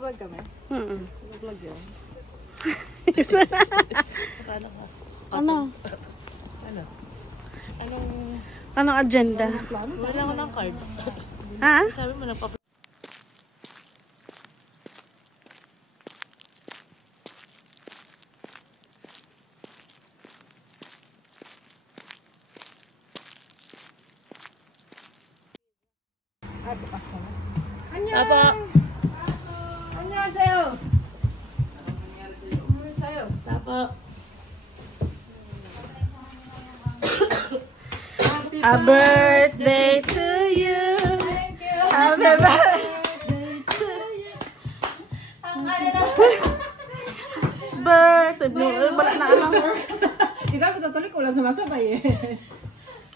Naka-vlog kami? Naka-vlog yun. Ano? Ano? Anong agenda? Wala ko ng card. Ha? Sabi mo nagpa Ay, bukas ka na. Apa? 안녕하세요. 안녕하세요. Tapa. A birthday to you. Happy birthday to you. Birthday. Wala na ano. Ikaw patutuloy ko lang sumasabay eh.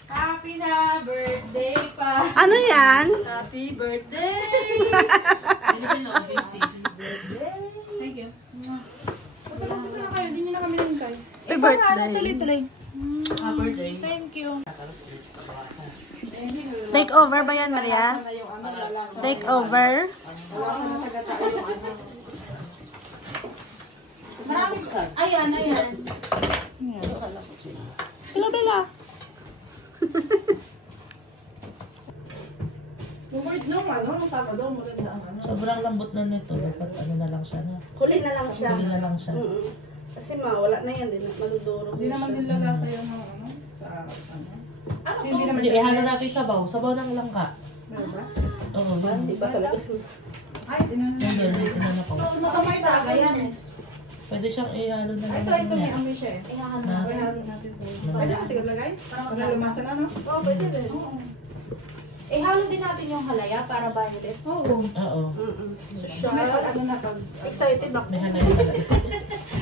Happy na birthday pa. Ano yan? Happy birthday. Thank you. Kasi na kayo, hindi nyo na kami nangintay. Happy birthday. Tuloy-tuloy. Happy birthday. Thank you. Take over ba yan, Maria? Take over. Maraming ayan. Hello, Bella. Bumalik nung ano, Sabado, maganda ang ano. Sobrang lambot na nito. Dapat ano na lang siya na. Huli na lang siya. Huli na lang siya. Kasi wala na yan. Maluduro. Hindi naman din lalasa yung mga ano, sa ano. Kasi hindi naman Hindi, siya. ihalo natin sabaw. Sabaw ng langka. Meron ba? Oo. Di ba talaga siya? Ay, tinanong. Hindi, tinanong ko. So, nakamay talaga yan eh. Pwede siyang ihalo na lang. Ito, may amoy siya eh. Ihahan Na. na. Ay, halo natin sa pwede kasi lagay? Para lumasa na, no? Oo, pwede rin. Ihalo din natin yung halaya para violet. Oo. Oo. So, So, may ano na pag... excited ako. May halay na lang.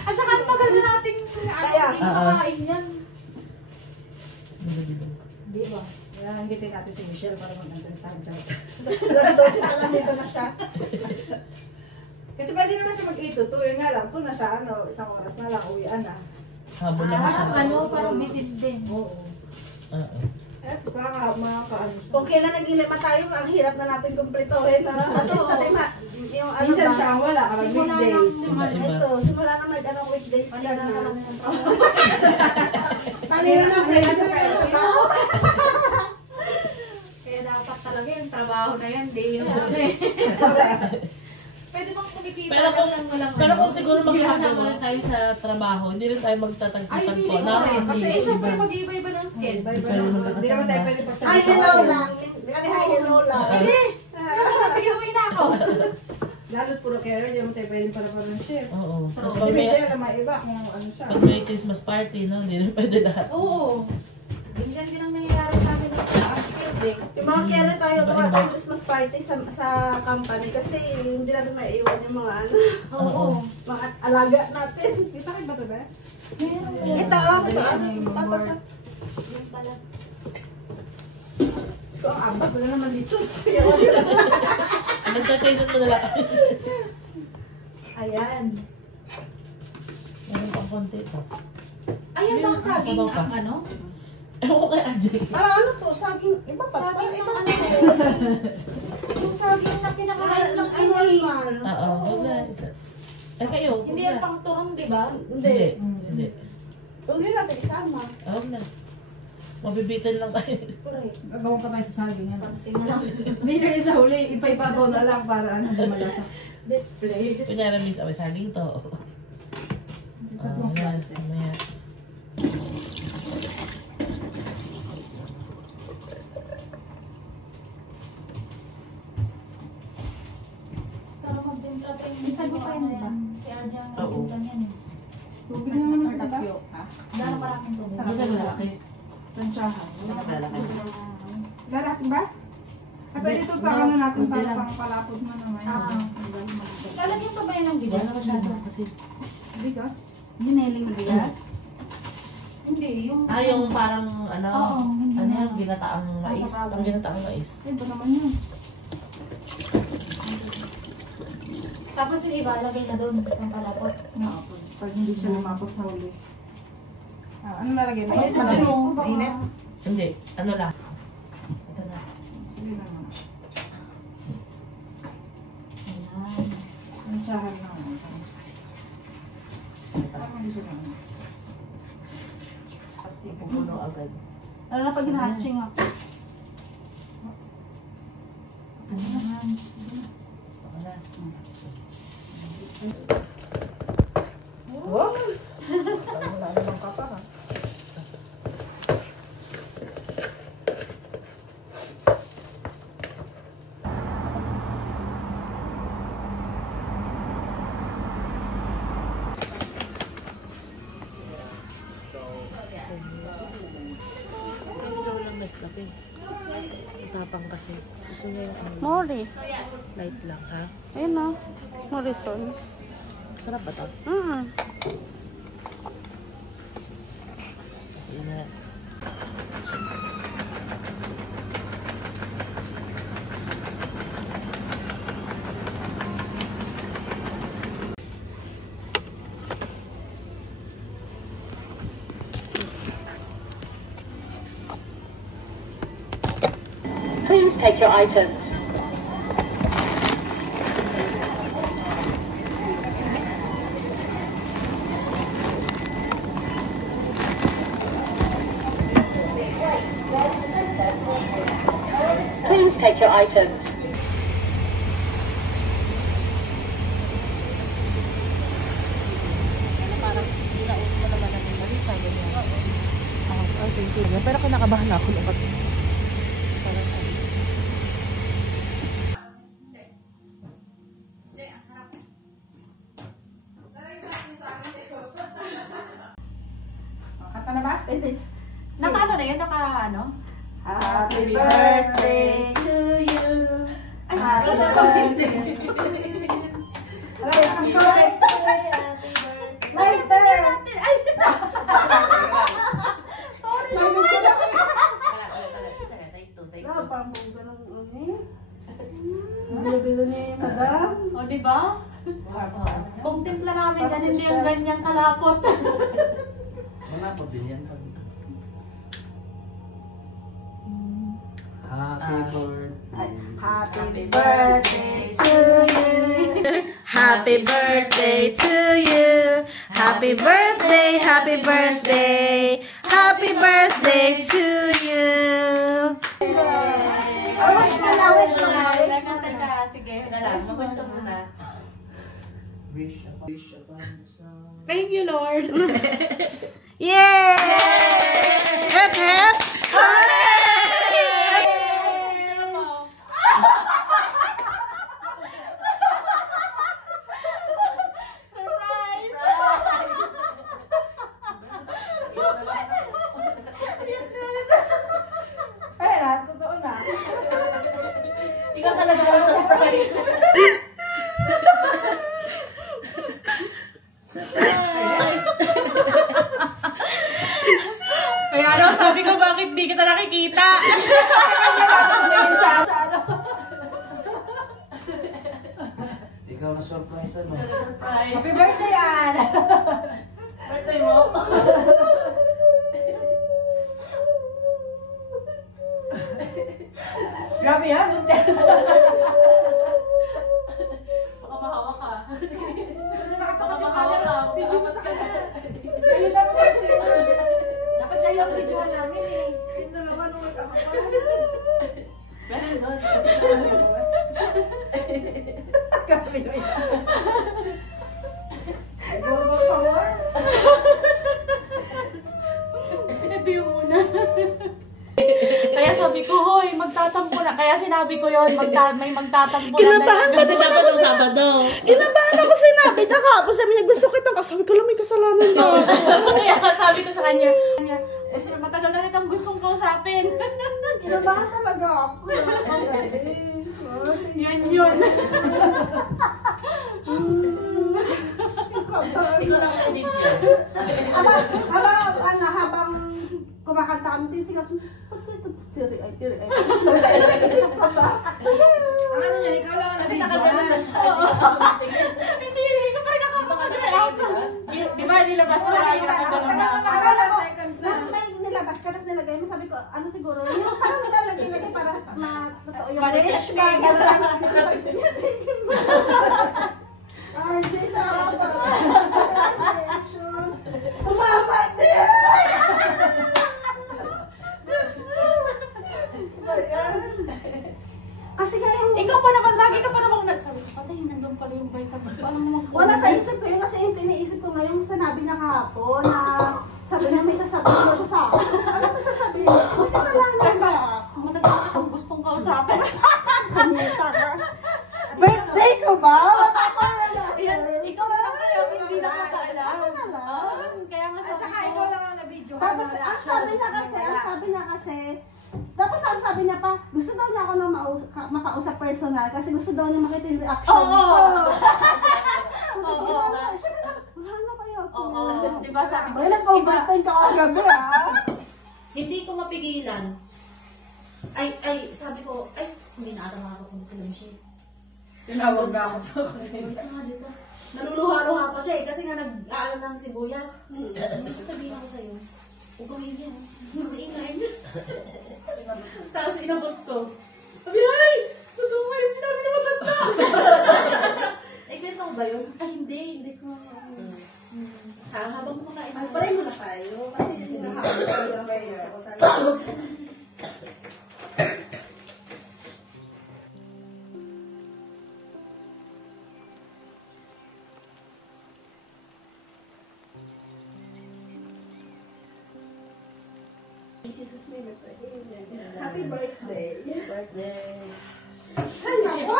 At saka ang tagal na natin Kaya, hindi nakakain yan. Di ba? Kaya hanggitin natin si Michelle para mag-antay tayo dyan. Last 12 na lang dito na siya. Kasi pwede naman siya mag-8 to 2. Yun nga lang, 2 na siya, ano, isang oras na lang, uwian na. Habol lang siya. Parang bitid din. Oo. Oo. Eh, baka makakaano siya. Kung kailan naging lima tayo, ang hirap na natin kumpletohin. At least na lima. Yung ano Minsan ba? siya ang wala, kapag Simula weekdays. Iba-iba. Ito, simula na nag-ano weekdays ka na. Kanina na, kaya siya kayo. Kaya dapat talaga yung trabaho na yan, di yung ano eh. Pwede bang kumikita Pero kung, lang walang pero kung ano? siguro magkakasama na tayo sa trabaho, hindi rin tayo magtatagputan Ay, po. hindi No? ko. Kasi Kasi syempre mag-iba-iba ng skin. Hindi naman tayo pwede Ay, pagsama. hello lang. Kami, hi, hello lang. Hindi! Sige, uwi na ako. Lalo't puro kaya hindi naman tayo pwede para ng chef. Oo. Tapos Si pag may, Michelle, maiba kung ano siya. pag may Christmas party, no? Hindi rin pwede lahat. Oo. Ganyan din ang nangyayari sa akin ng building. Yung mga kaya tayo gawa tayong Christmas party sa company kasi hindi natin maiiwan yung mga ano, Oo. mga alaga natin. Di pa rin ba ito ba? Meron po. Ito, ito. Yung pala. Ko ang abag, wala naman dito. Entertainment mo na lang. Ayan. Meron pang konti ito. Ayan bang saging Sabaw pa. ang ano? Ewan ko kay RJ. Ano to? Saging, iba pa. Saging Iba ng ano to? Yung saging na pinakain ng Ay, ini. normal. Oo, huwag na. Isa. Eh kayo, huwag Hindi na. yan pang turong, di ba? Hindi. Hindi. Huwag yun natin isama. Huwag na. Mabibitan lang tayo. Correct. Gagawin pa tayo sa saging. Ano? Tingnan. Hindi na sa huli, ipaibabaw na lang para ano, bumala sa display. Kunyara miss, away saging to. Tatlong slices. Mamaya. Pero magtimpla pa yung Minsan mo pa yun, di ba? Si Arja ang Oo. magtimpla niyan eh. Tubig naman ito, diba? Gano'ng maraming tubig? Hindi na lalaki. Tansyahan. Lalaki. Lalatin ba? Ah, pwede ito para ano natin para pang palapod mo naman. Lalagyan pa ba yan ng bigas? Wala naman siya kasi. Bigas? Gineling na bigas? Hindi, yung... Yung parang ano, Oo, hindi ano na. yung ginataang mais. Nasa Ang ginataang mais. Ay, ito naman yun. Tapos yung iba, lagay na doon, ang palapot. Oo, pag hindi siya lumapot sa huli. Ah, ano nalagay? Ay, Mainit ito na yung- Mainit? Hindi, ano lang. Ito na. Sige na naman. Ayan. Puno agad. Lalo na pag hina-hatching ako. Wow! Wala namang kapa ha. Tapang kasi. Gusto niya yung ano, Mori. light lang, ha? Ayun o. Morrison. Sarap ba ito? Yun na. Please take your items. Please take your items. Parang ginaon mo naman ang balita. Ganyan. Oh, thank you. Pero kinakabahan ako nung kasi. Para sa akin. Kanta na ba? Naka ano na yun? Naka ano? Happy birthday to you. Happy birthday. Alay, ang toilet. Lighter. Sorry. Mamit ka na. Isa na, take two, take Wala, two. parang buong ganun Bilo ni madam. O, diba? Kung timpla namin yan, hindi yung ganyang kalapot. Malapot din yan. Happy birthday. Happy birthday to you. Happy birthday to you. Happy birthday, happy birthday. Happy birthday to you. Wish mo na, wish mo na. Teka, sige. Mag-wish ka muna. Wish upon the sun. Thank you, Lord. Yay! Hip hip! Hooray! Surprise! Kaya na, totoo na. Ikaw talaga ang surprise. Kaya ano, sabi ko bakit di kita nakikita? Ikaw na surprise ano? Surprise. Happy birthday, Ann! Birthday mo? Grabe ha, buntes. Baka mahawa ka. Nakatapat yung Baka camera. mahawa ka. Video mo sa kanya. Kayo na naman. Dapat kayo ang videohan namin eh. Kayo na naman, ulit ako pa. Ganun, ganun. Grabe yun. Ay, gulong pa mo. Review muna. Kaya sabi ko, hoy, magtatampo na. Kaya sinabi ko yun, may magtatampo na. Kinabahan pa Kasi dapat ang Sabado. Kinabahan ako sinabi na kapos. Sabi niya, gusto kita. Sabi ko lang, may kasalanan na ako. Kaya sabi ko sa kanya, matagal na kitang gustong kausapin. Kinabahan talaga ako. Yan yun. Ikaw lang na-edit yan. Habang kumakanta kami, tinitingnan ko, ba't kayo ito? Tiri ay. Ang ano yan, ikaw lang ang Kasi nabidyohan. nakaganon na siya. Hindi ka pa rin nakapagod. Di ba, nilabas mo na yung nakaganon na. Akala ko, Seconds na. may nilabas ka, tapos nilagay mo, sabi ko, ano siguro, yung parang nilalagay-lagay para matotoo yung Para wish i-flashback. ka, gano'n. Ay, di na ako. Wala sa isip ko yun kasi yung iniisip ko ngayon sinabi niya kahapon na sabi niya may sasabihin ko siya sa akin. Ano ba sasabihin niya? May kasalanan sa Matagal ka kung gustong kausapin. Pamita ka. Birthday ko ba? Yan, ikaw na lang kayo, hindi nakakaalam. Ako na lang. Kaya nga At sabi saka ko, ikaw lang ang na-video. Tapos ang sabi niya kasi, tapos ang sabi niya pa, gusto daw niya ako na makausap personal kasi gusto daw niya makita yung reaction ko. Oo. Siyempre, ano kayo? Oo. Diba sabi ko, Ay, nag-overtime ka kagabi hindi ko mapigilan. Sabi ko, hindi na ata makakapunta sa lampshade. Tinawag na ako sa Wait na nga dito. Naluluha-luha pa siya kasi nga nag-aano ng sibuyas. Sasabihin ako sa'yo, huwag kang hingin. Maingay na. Tapos inabot ko. Sabi, ay! Totoo mo yung sinabi na matanda. Kwento ko ba yun? Hindi ko. Habang kumakain. Pare mo na tayo. Kasi sinahapon ko lang kayo sa ko. Happy birthday. Birthday. Ay, naku!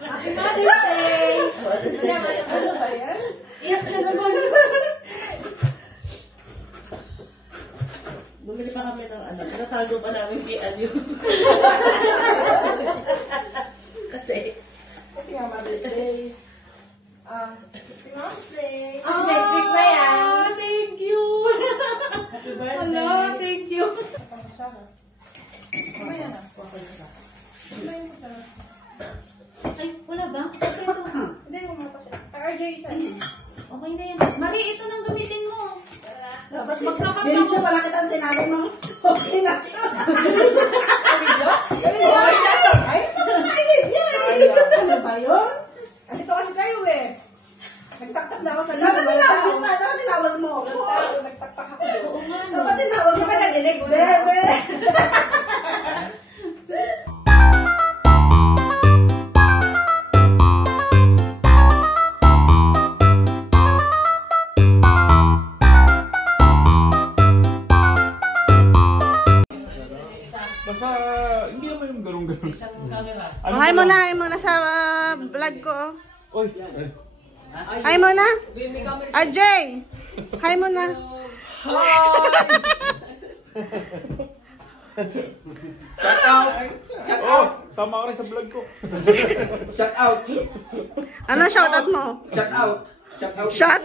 Happy Mother's Day! Ano ba yan? Iyak ka naman. Bumili pa kami ng ano. Natago pa namin kay Alyo. Kasi Kasi nga Mother's Day. Happy Mother's Day. next week na yan. Thank you. Happy birthday. Hello, thank you. Ay, wala ba? Ito. Hindi, umapa siya. RJ, isa. Okay na yan. Marie, ito nang gamitin mo. Dapat Magkakanta video ko. pala kita sinabi mo. Okay na. Ay, saan na video? Ano ba yun? Ito kasi kayo eh. Nagtaktak na ako sa Dapat tinawag mo ako. Nagtaktak ako. Oo nga, no. Dapat tinawag mo. Di ba nadinig? Bebe. Basta, hindi naman yung ganun-ganun. Isang camera. Hi muna sa vlog ko. Oy, Hi muna. Ajay. Hi muna. shout out! Shout out! Sama ka rin sa vlog ko. Shout out! Ano shoutout mo? Shout out! Shout out! Shot.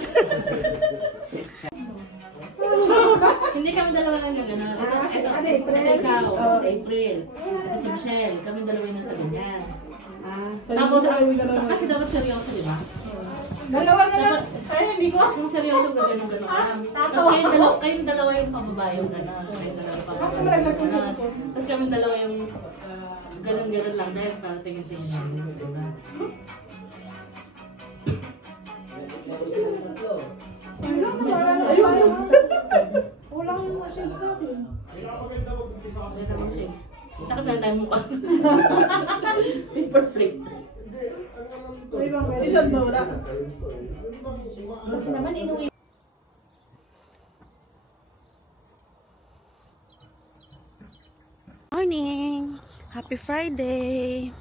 Hindi kami dalawa lang yung gano'n. Ito ikaw, si April. Ito si Michelle. Kami dalawa yung nasa ganyan. Tapos, kasi dapat seryoso, di ba? Dalawa na lang. Dapat, hindi ko kung seryoso na gano'n. Tapos kayong dalawa yung pababa yung gano'n. Kayong dalawa pababa. Tapos kami dalawa yung gano'n lang dahil para tingin-tingin. Wala kang machine sa akin. Takip lang tayo mukha. Paper plate. Decision ba wala? Kasi naman inuwi. Morning. Happy Friday.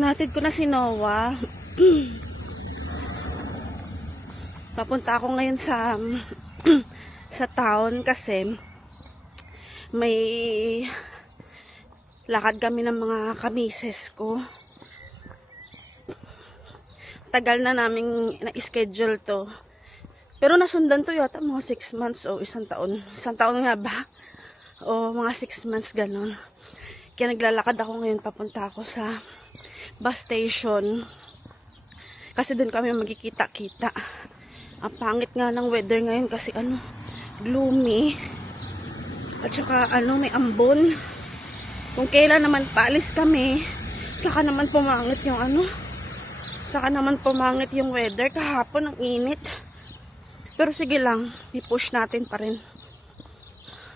Natid ko na si Noah. Papunta ako ngayon sa town kasi may lakad kami ng mga kamises ko. Tagal na naming na-schedule to. Pero nasundan to yata mga 6 months o isang taon. Isang taon nga ba? O mga 6 months ganon. Kaya naglalakad ako ngayon, papunta ako sa bus station. Kasi doon kami magkikita-kita. Ang pangit nga ng weather ngayon kasi gloomy. At saka may ambon. Kung kailan naman paalis kami, saka naman pumangit yung saka naman pumangit yung weather. Kahapon ang init. Pero sige lang, i-push natin pa rin.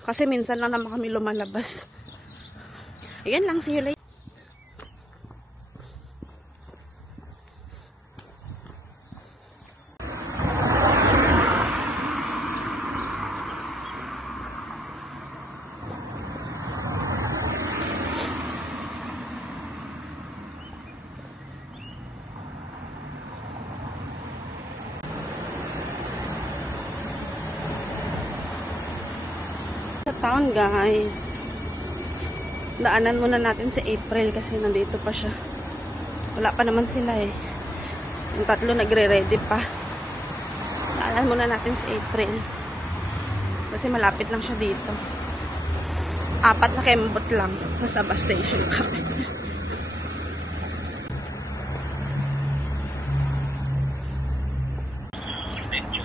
Kasi minsan lang naman kami lumalabas. Ayan lang, see you later. town, guys. Daanan muna natin si April kasi nandito pa siya. Wala pa naman sila eh. Yung tatlo nagre-ready pa. Daanan muna natin si April. Kasi malapit lang siya dito. 4 na kembot lang. Nasa bus station kami. Thank you.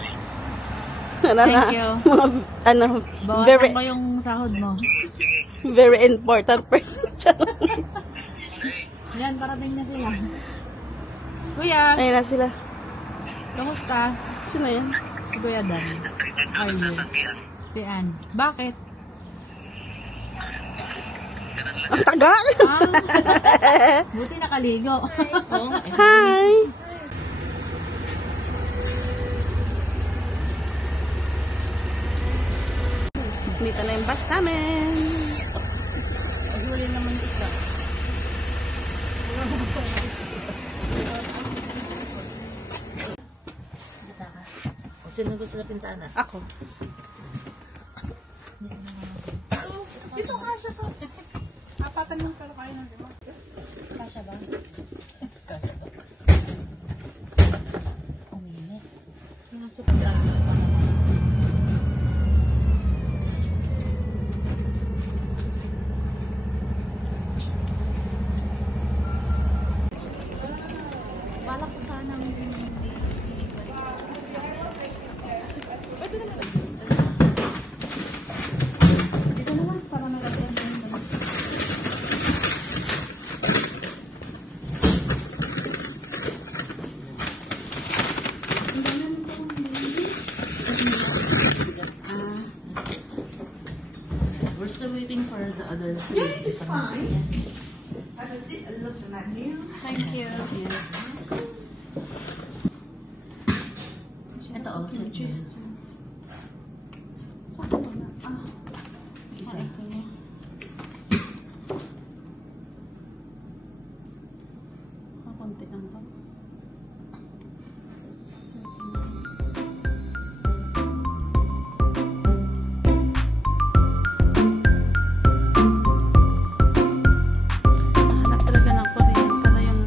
Mga, Bawasan ko yung sahod mo. very important person. Yan, parating na sila. Kuya, Ayun na sila. kamusta? Sino yan? Si Kuya Dan. Are you? Si Ann. Bakit? Ang tagal! Buti nakaligo. Hi! Dito na yung bus namin. Huli naman isa. Sino gusto na pintana? Ako. Ito kasha to. Apatan yung pero kayo na, di ba? Kasha ba? Uminit. Nasa pag-aaral pa naman. Balak ko sanang dito naman para malagyan mo yung we're still waiting for the other food. Yeah, it's fine. I will sit and look at the menu. Thank you. Ito oh, set juice. Isa. Konti lang to. Hanap talaga ng Korean pala yung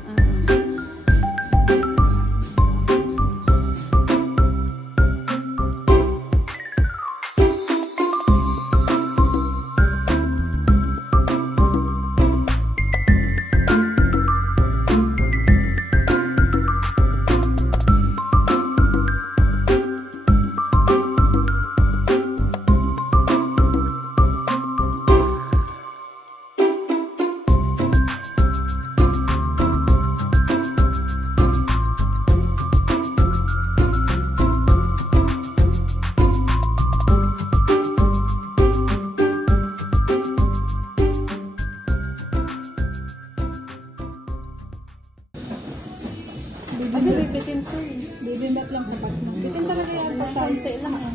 Kasi bibitin to eh. Bibimbap lang sa bag mo. Bitin talaga yan. Konti lang eh.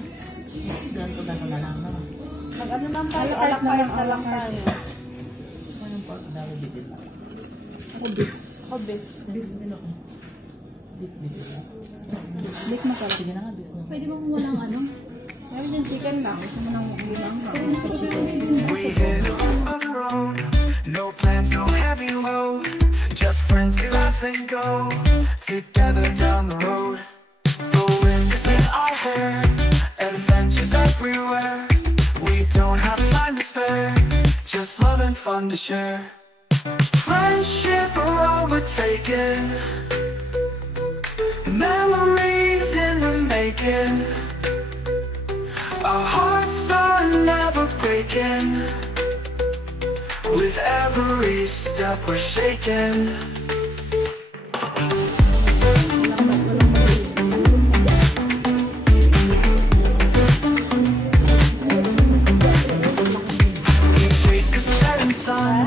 Ganto na lang naman. Mag-ano lang tayo. Alak na lang tayo. Anong pork daw bibit lang? Ako beef. Ako beef. Beef din ako. Beef lang. Beef masarap. Sige na nga, beef. Pwede mo walang ano? Meron yung chicken lang. Gusto mo nang ulam lang. We hit on the road, no plans, no heavy load. Just friends, we laugh and go together down the road. The wind is in our hair, adventures everywhere. We don't have time to spare, just love and fun to share. Friendship are overtaken, memories in the making. Our hearts are never breaking. With every step we're shaking. We chase the setting sun.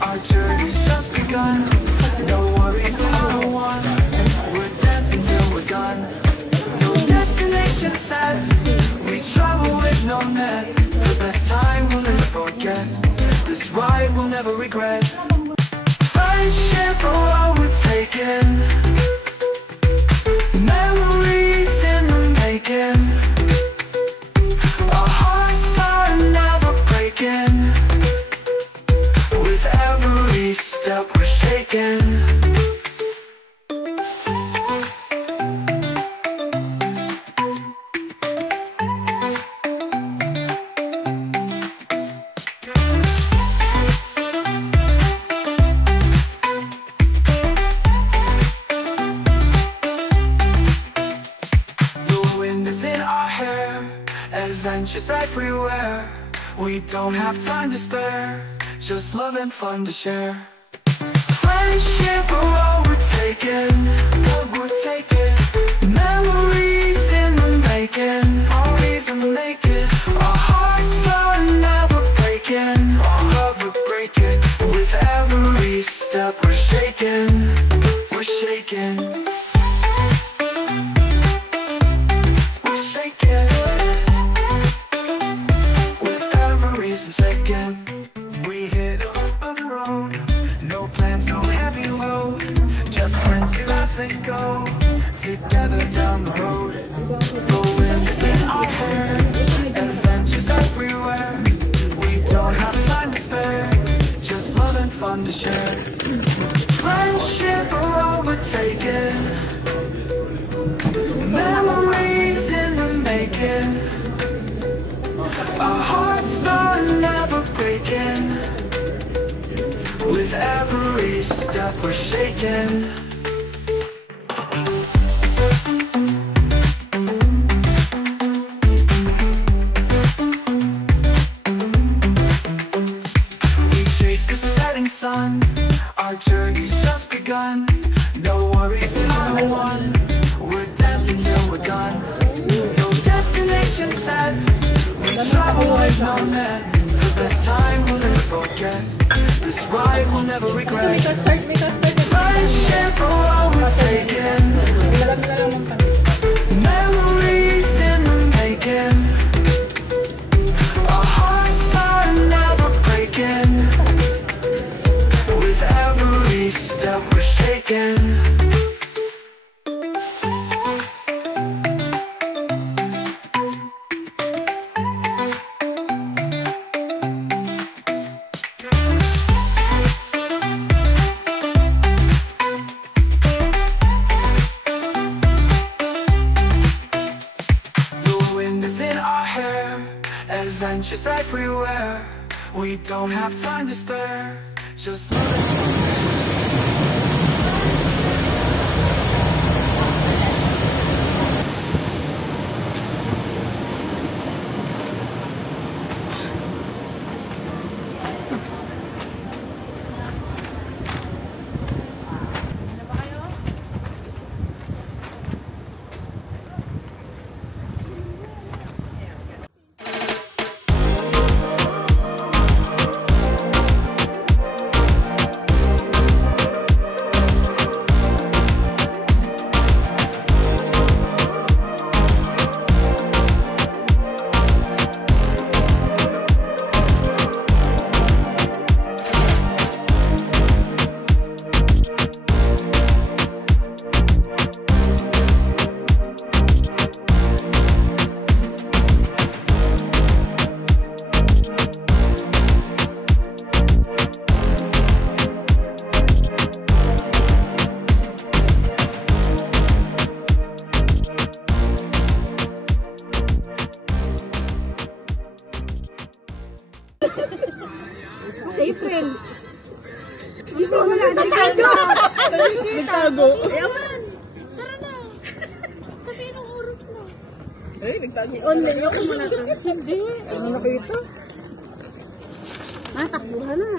Our journey's just begun. No worries, no one. We're dancing till we're done. No destination set. We travel with no net. The best time we'll never forget. This ride we'll never regret. Friendship are all we're taking. Memories in the making. Our hearts are never breaking. adventures everywhere. We don't have time to spare, just love and fun to share. Friendship, oh, we're taking, what we're taking. Memories in the making, always in the making. Our hearts are never breaking, our love we're breaking. With every step we're shaking, we're shaking. We're shaking. With every second, we hit on the road. No plans, no heavy load. Just friends we laugh and go together down the road. The wind is in our hair, adventures everywhere. We don't have time to spare, just love and fun to share. Friendship, oh, we're taking. Memories in the making. Our hearts are never breaking. With every step we're shaking. We chase the setting sun, our journey's just begun. No worries, no one, we're dancing till we're done. No destination set, we travel with no net. The best time we'll never forget, this ride we'll never regret. Friendship, oh, we're taking. Memories in the making. Our hearts are never breaking. With every step we're shaking. Adventures everywhere. We don't have time to spare, just April. Hindi mo wala. Nagtago. Nagtago. Yaman. Tara na. Kasi anong oras na? Eh, nagtago. Online ako muna ito. Hindi. Ano na kayo ito? Takbuhan na.